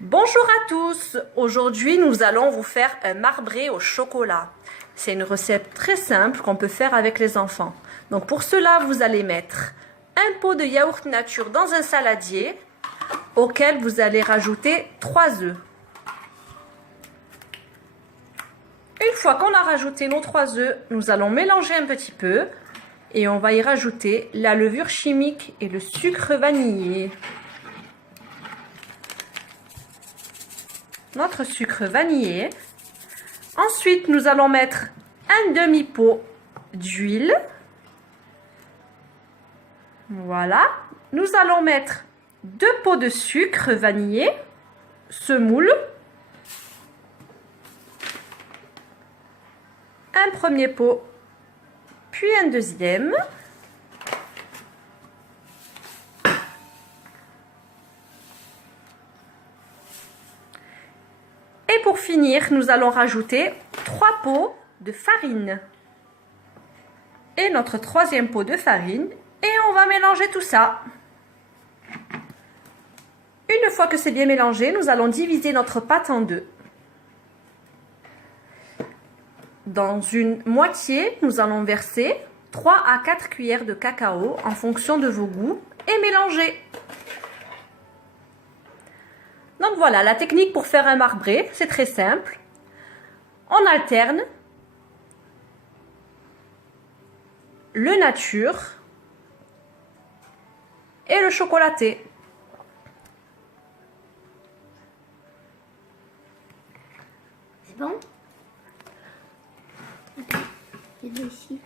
Bonjour à tous, aujourd'hui nous allons vous faire un marbré au chocolat. C'est une recette très simple qu'on peut faire avec les enfants. Donc pour cela vous allez mettre un pot de yaourt nature dans un saladier auquel vous allez rajouter 3 œufs. Une fois qu'on a rajouté nos 3 œufs, nous allons mélanger un petit peu et on va y rajouter la levure chimique et le sucre vanillé. Notre sucre vanillé. Ensuite, nous allons mettre un demi-pot d'huile. Voilà. Nous allons mettre 2 pots de sucre vanillé, semoule. Un premier pot, puis un deuxième. Et pour finir, nous allons rajouter 3 pots de farine. Et notre 3e pot de farine. Et on va mélanger tout ça. Une fois que c'est bien mélangé, nous allons diviser notre pâte en deux. Dans une moitié, nous allons verser 3 à 4 cuillères de cacao en fonction de vos goûts et mélanger. Donc voilà, la technique pour faire un marbré, c'est très simple. On alterne le nature et le chocolaté. C'est bon? C'est ici.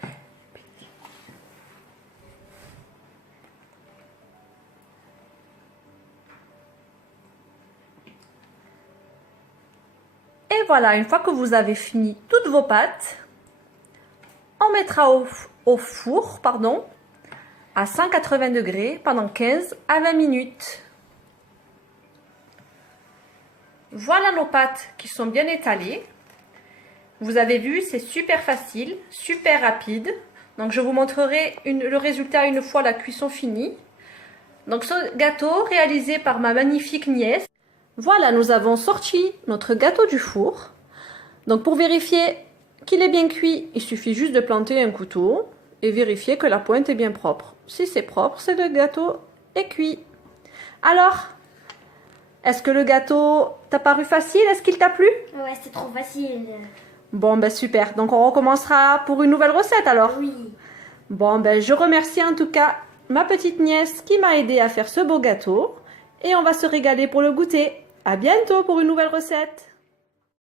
Et voilà, une fois que vous avez fini toutes vos pâtes, on mettra au four, à 180 degrés pendant 15 à 20 minutes. Voilà nos pâtes qui sont bien étalées. Vous avez vu, c'est super facile, super rapide. Donc je vous montrerai le résultat une fois la cuisson finie. Donc ce gâteau réalisé par ma magnifique nièce. Voilà, nous avons sorti notre gâteau du four. Donc pour vérifier qu'il est bien cuit, il suffit juste de planter un couteau et vérifier que la pointe est bien propre. Si c'est propre, c'est que le gâteau est cuit. Alors, est-ce que le gâteau t'a paru facile? Est-ce qu'il t'a plu? Ouais, c'est trop facile. Bon, ben super. Donc on recommencera pour une nouvelle recette alors? Oui. Bon, ben je remercie en tout cas ma petite nièce qui m'a aidé à faire ce beau gâteau. Et on va se régaler pour le goûter. À bientôt pour une nouvelle recette.